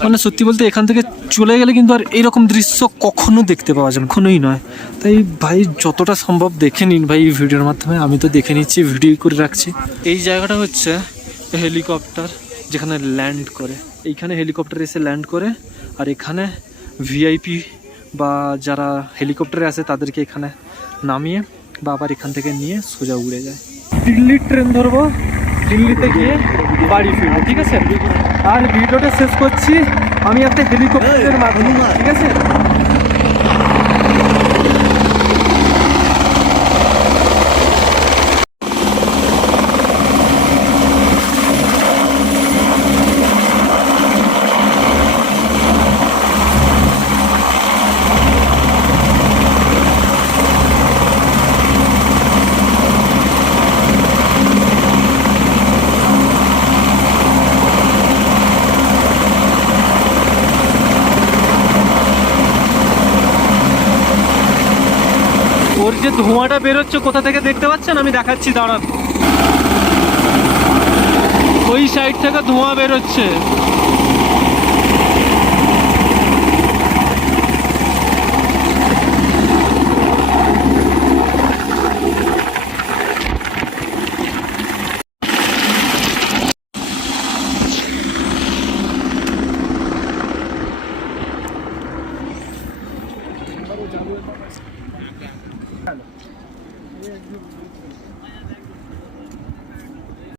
মানে সত্যি বলতে এখান থেকে চলে গেলে কিন্তু আর এইরকম দৃশ্য কখনো দেখতে পাওয়া যাবে, কখনোই নয়। তাই ভাই যতটা সম্ভব দেখে নিন ভাই এই ভিডিওর মাধ্যমে। আমি তো দেখে নিচ্ছি, ভিডিও করে রাখছি। এই জায়গাটা হচ্ছে হেলিকপ্টার যেখানে ল্যান্ড করে, এইখানে হেলিকপ্টার এসে ল্যান্ড করে, আর এখানে ভিআইপি বা যারা হেলিকপ্টারে আসে তাদেরকে এখানে নামিয়ে বা আবার এখান থেকে নিয়ে সোজা উড়ে যায়। দিল্লির ট্রেন ধরবো, দিল্লিতে গিয়ে বাড়ি ফিরবো, ঠিক আছে? আর ভিডিওটা শেষ করছি আমি একটা হেলিকপ্টারের মাধ্যমে, ঠিক আছে? ওর যে ধোঁয়াটা বেরোচ্ছে কোথা থেকে দেখতে পাচ্ছেন? আমি দেখাচ্ছি, দাঁড়ান। ওই সাইড থেকে ধোঁয়া বেরোচ্ছে।